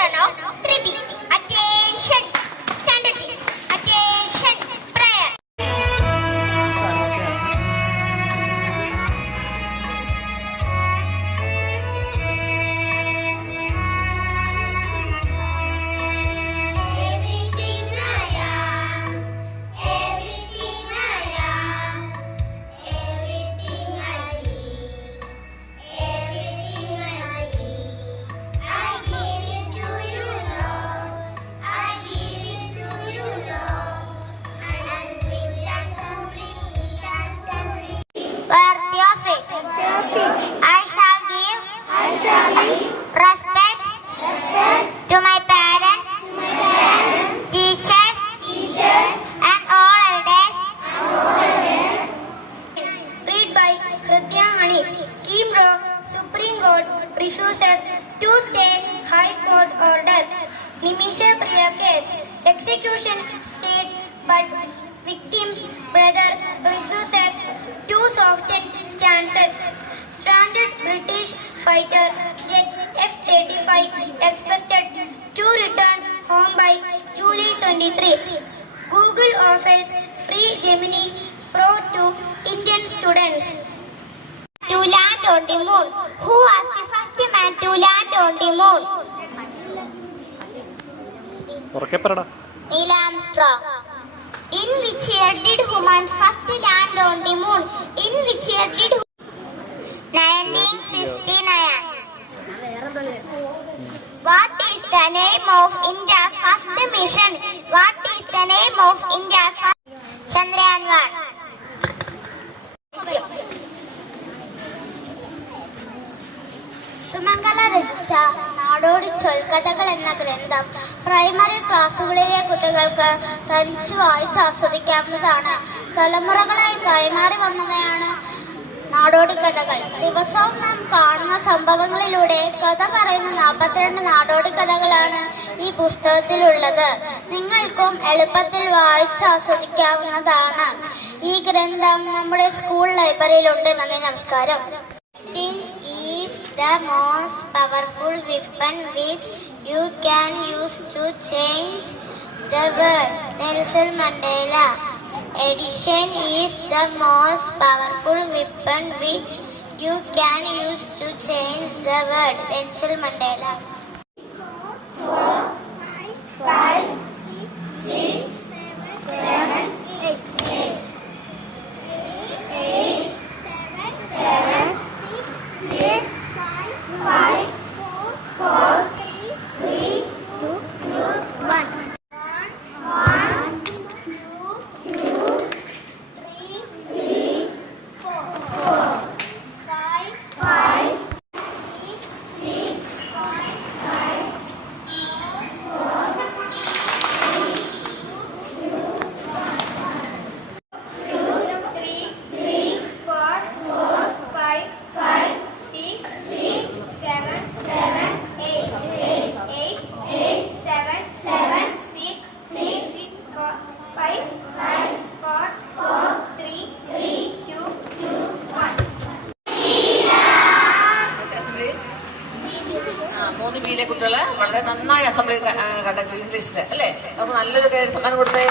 children of 3B. Attention. Standard is attention. Prayer. Everything I am, everything I am, everything I be, everything I be. I give it to you, Lord. I give it to you, Lord. And with that complete, worthy of it. I shall give respect to my parents, teachers, and all elders. Read by Hridaya Hani. Kimbrough Supreme Court refuses Tuesday High Court order. Nimisha Priya case. Execution stayed, but victim's brother refuses to soften stances. Stranded British fighter jet F-35 expected to return home by July 23. Google offers free Gemini Pro to Indian students. To land on the moon. Who was the first man to land on the moon? Neil Armstrong. In which year did humans first land on the moon? In which year did 1969. What is the name of India's first mission? What is the name of India's first Chandrayaan 1. Sumangala രചിച്ച നാടോടി ചൊൽക്കഥകൾ എന്ന ഗ്രന്ഥം primary ക്ലാസ്സുകളിലെ കുട്ടികൾക്ക് തനിച്ചു വായിച്ച് ആസ്വദിക്കാവുന്നതാണ്. തലമുറകളായി കൈമാറി വന്നവയാണ് നാടോടി കഥകൾ. ദിവസവും നാം കാണുന്ന സംഭവങ്ങളിലൂടെ കഥ പറയുന്ന 42 നാടോടി കഥകളാണ് ഈ പുസ്തകത്തിലുള്ളത്. നിങ്ങൾക്കും എളുപ്പത്തിൽ വായിച്ച് ആസ്വദിക്കാവുന്നതാണ്. ഈ ഗ്രന്ഥം നമ്മുടെ സ്കൂൾ ലൈബ്രറിയിലുണ്ട്. നന്ദി, നമസ്കാരം. Sin is the most powerful weapon which you can use to change the world. Nelson Mandela. Addiction is the most powerful weapon which you can use to change the world. Nelson Mandela. 4, 5, 6, 7, 8, 8, 7, 6, 5, 4, 3, 2, 1. 1, 2, 3, 4, 5, 6, 3 ബിയിലെ കുട്ടികള് വളരെ നന്നായി assembly conduct ഇംഗ്ലീഷില് അല്ലേ? അവർക്ക് നല്ലൊരു സമ്മാനം കൊടുത്തേ.